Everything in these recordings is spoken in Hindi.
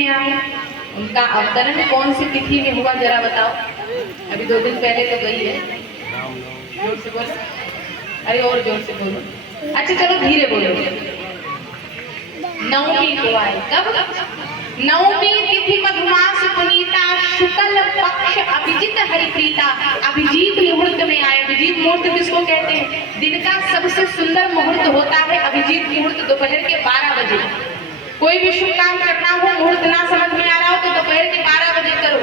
में आए, उनका अवतरण कौन सी तिथि में हुआ जरा बताओ। अभी 2 दिन पहले तो गई है। जोर से बोलो, अरे और जोर से बोलो। अच्छा चलो धीरे बोलो। नवमी को आए, कब? नवमी तिथि मधुमास पुनीता शुक्ल पक्ष अभिजीत हरिप्रीता। अभिजीत मुहूर्त में आए। अभिजीत मुहूर्त किसको कहते हैं? दिन का सबसे सुंदर मुहूर्त होता है अभिजीत मुहूर्त, दोपहर के 12 बजे। कोई भी शुभ काम करना हो, मुहूर्त ना समझ में आ रहा हो तो दोपहर के 12 बजे करो।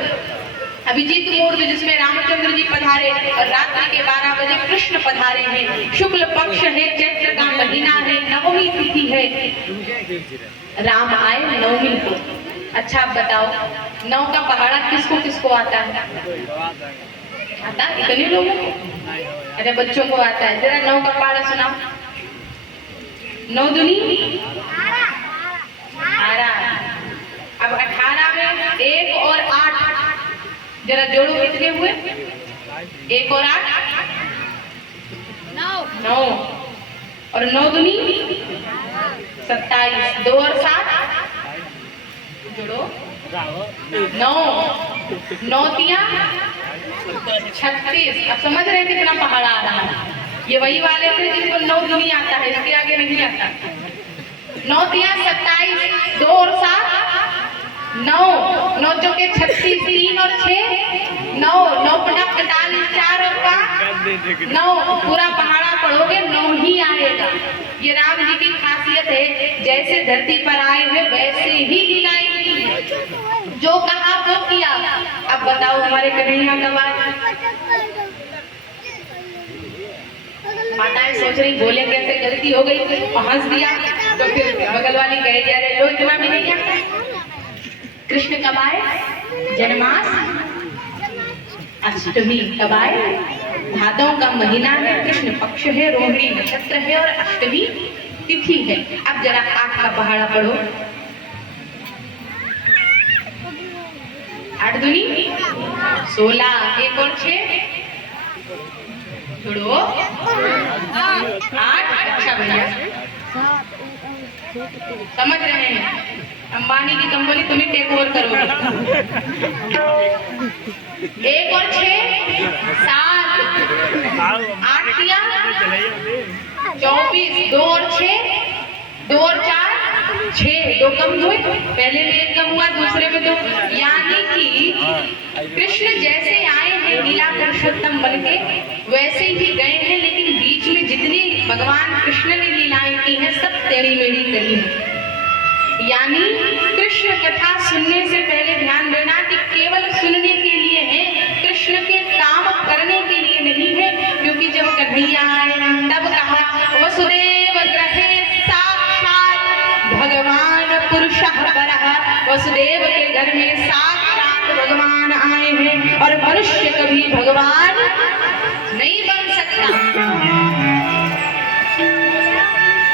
अभिजीत मुहूर्त जिसमें रामचंद्र जी पधारे और रात्रि के 12 बजे कृष्ण पधारे हैं। शुक्ल पक्ष है, चैत्र का महीना है, नवमी तिथि है। राम आए नवमी को। अच्छा आप बताओ, नौ का पहाड़ा किसको किसको आता है? आता है इतने लोगों को? अरे बच्चों को आता है। जरा 9 का पहाड़ा सुनाओ। 9 दूनी 18। अब 18 में 1 और 8 जरा जोड़ो, कितने हुए? 1 और 8 9 और 9 दूनी 27। 2 और 7 जोड़ो 9 9 तिया 36। अब समझ रहे हैं कितना पहाड़ा आ रहा है। ये वही वाले थे जिनको 9 दूनी आता है, इसके आगे नहीं आता। 9 तिया 27, 2 और 7 9 9 चौके 36, 3 और 6 9 9 पटा 45, 4 और 5 9। पूरा पहाड़ा पढ़ोगे 9 ही आएगा। ये राम जी की खासियत है, जैसे धरती पर आए हैं वैसे ही लीलाएं की, जो कहा वो किया। अब बताओ हमारे कन्हैया कब आए? माताएं सोच रही बोले कैसे, गलती हो गई हंस दिया तो फिर बगल वाली कहे जा रहे लो इतना भी नहीं आता। कृष्ण कब आए? जन्माष्टमी अष्टमी कब आए? भादों का महीना है, कृष्ण पक्ष है, रोहिणी नक्षत्र है और अष्टमी तिथि है। अब जरा 8 का पहाड़ा पढ़ो। 8 दूनी 16, 1 और 6 छोड़ो 8। अच्छा भैया समझ रहे हैं, अंबानी की कंपनी तुम्हें टेक ओवर करोगे। 1 और 6 7 8 तिया 24, 2 और 6 2 और 4 6। 2 कम हुए, पहले में 1 कम हुआ, दूसरे में 2। यानी कि कृष्ण जैसे आए हैं लीला पुरुषोत्तम बनके वैसे ही गए हैं, लेकिन बीच में जितनी भगवान कृष्ण ने लीलाएं की हैं सब टेढ़ी मेढ़ी करी है। यानी कृष्ण कथा सुनने से पहले ध्यान देना कि केवल सुनने के लिए है, कृष्ण के काम करने के लिए नहीं है। क्योंकि जब कन्हैया आए तब कहा वसुदेव गृहे साक्षात भगवान पुरुषः परः। वसुदेव के घर में साक्षात भगवान आए हैं और मनुष्य कभी भगवान नहीं बन सकता।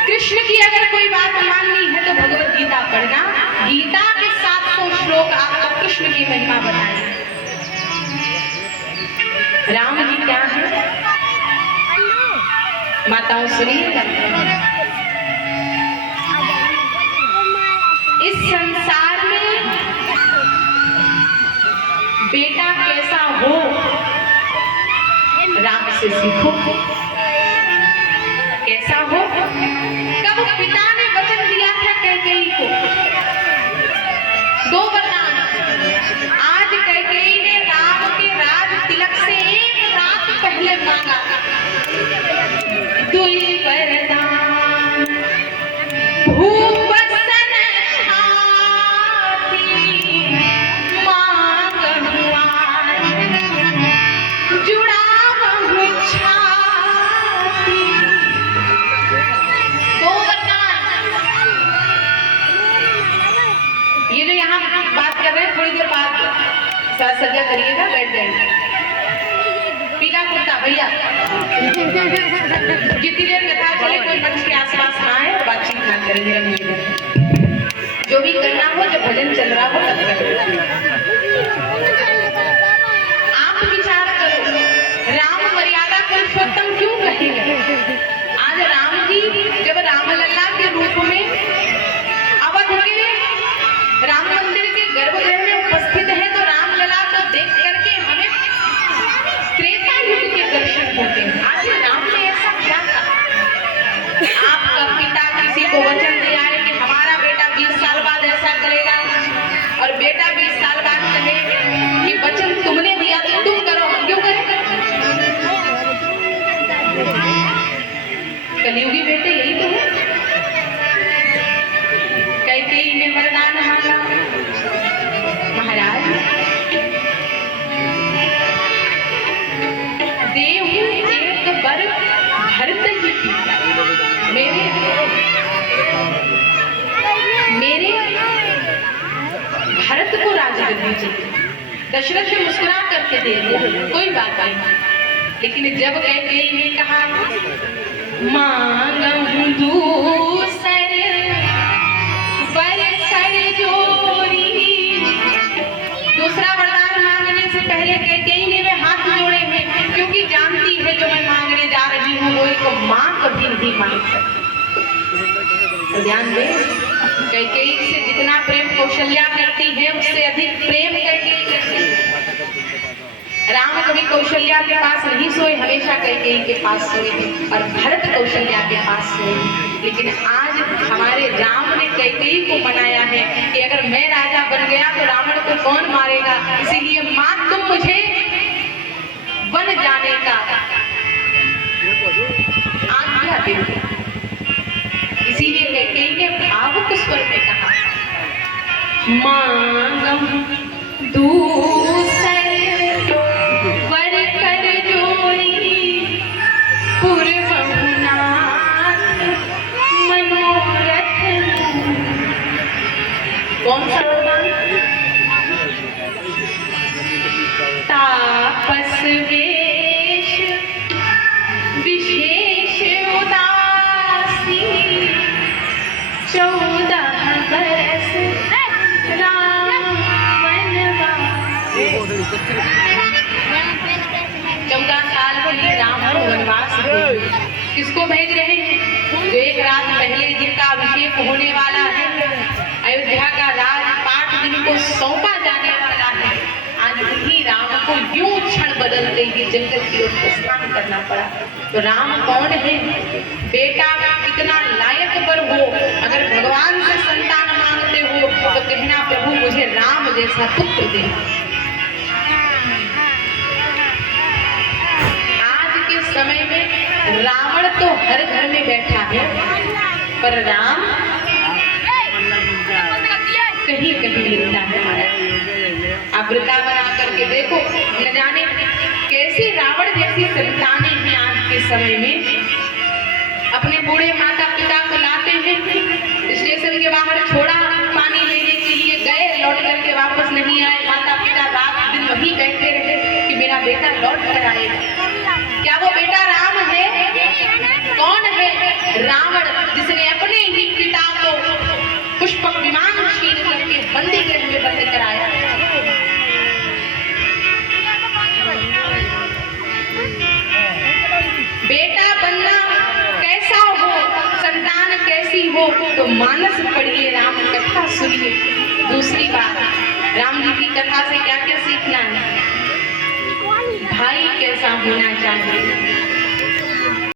कृष्ण की अगर कोई बात माननी है तो भगवत गीता पढ़ना। गीता के 700 श्लोक आपको कृष्ण की महिमा बताएं। राम जी क्या है? माताओं सुनिएगा, इस संसार में बेटा कैसा हो राम से सीखो। कैसा हो? कब पिता ने वचन दिया था कैकेयी को 2 वरदान। आज कैकेयी ने राम के राज तिलक से 1 रात पहले मांगा 2 वरदान। भूप सन खाती मांगहु आज, जुड़ावहु छाती। 2 वरदान। ये जो यहाँ बात कर रहे हैं थोड़ी देर बाद साज सज्जा करिएगा, बैठ जाइए। पीला कुर्ता भैया जितनी देर कथा चले कोई मंच के आसपास ना आए, बातचीत ना करेंगे। जो भी करना हो, जब भजन चल रहा हो तब करें। आप विचार करो राम मर्यादा पुरुषोत्तम क्यों कहेंगे? आज राम जी जब रामलला के रूप में अवध के राम मंदिर के भरत ही पीता। मेरे भरत को राजगद्दी चाहिए। दशरथ ने मुस्कुरा करके दे दिया, कोई बात नहीं। लेकिन जब कैकेयी ने कहा मांगहूं दूसर वर कर जोरी, दूसरा वरदान मांगने से पहले कैकेयी ने वे हाथ जोड़े हैं, क्योंकि जानती है जो मैं मांगने जा रही हूँ वो एक माँ कभी नहीं मांग सकती। तो ध्यान दे, कैकेयी से जितना प्रेम कौशल्या करती है उससे अधिक प्रेम कैकेयी करती है। राम कभी कौशल्या के पास नहीं सोए, हमेशा कैकेयी के पास सोए थे, और भरत कौशल्या के पास सोए। लेकिन आज हमारे राम ने कैकेयी को मनाया है कि अगर मैं राजा बन गया तो रावण को कौन मारेगा, इसीलिए माँ तुम मुझे वन जाने का आज्ञा दे। इसीलिए कैकेयी ने भावुक स्वर में कहा मांगहूं दूसर वर कर जोरी, पूर्वहु नाथ मनोरथ। कौन सा वरदान? तापस वेश विशेष उदासी, 14 बरस राम वनवास। 14 साल के राम वनवास। किसको भेज रहे हैं? जो एक रात पहले जिनका अभिषेक होने वाला है, अयोध्या का राजपाट जिनको सौंपा जाने वाला है, आज उन्हीं राम को यूं क्षण बदलते ही जंगल की ओर प्रस्थान करना पड़ा। तो राम कौन है? बेटा कितना लायक पर हो, अगर भगवान से संतान मांगते हो तो कहना प्रभु मुझे राम जैसा पुत्र दे। आज के समय में रावण तो हर घर में बैठा है, पर राम कहीं कहीं मिलता है। आप वृंदावन आकर के देखो, न जाने कैसी रावण जैसी संतानें हैं आज के समय में। अपने बूढ़े माता पिता को लाते हैं, स्टेशन के बाहर छोड़ा, पानी लेने के लिए गए, लौट करके वापस नहीं आए। माता पिता रात दिन वहीं बैठे रहे कि मेरा बेटा लौट कर आएगा। क्या वो बेटा राम है? कौन है? रावण, जिसने अपने ही पिता को पुष्पक विमान छीन करके बंदी गृह में बंद कराया। बेटा बनना कैसा हो, संतान कैसी हो, तो मानस पढ़िए, राम कथा सुनिए। दूसरी बात, राम जी की कथा से क्या क्या सीखना है? भाई कैसा होना चाहिए,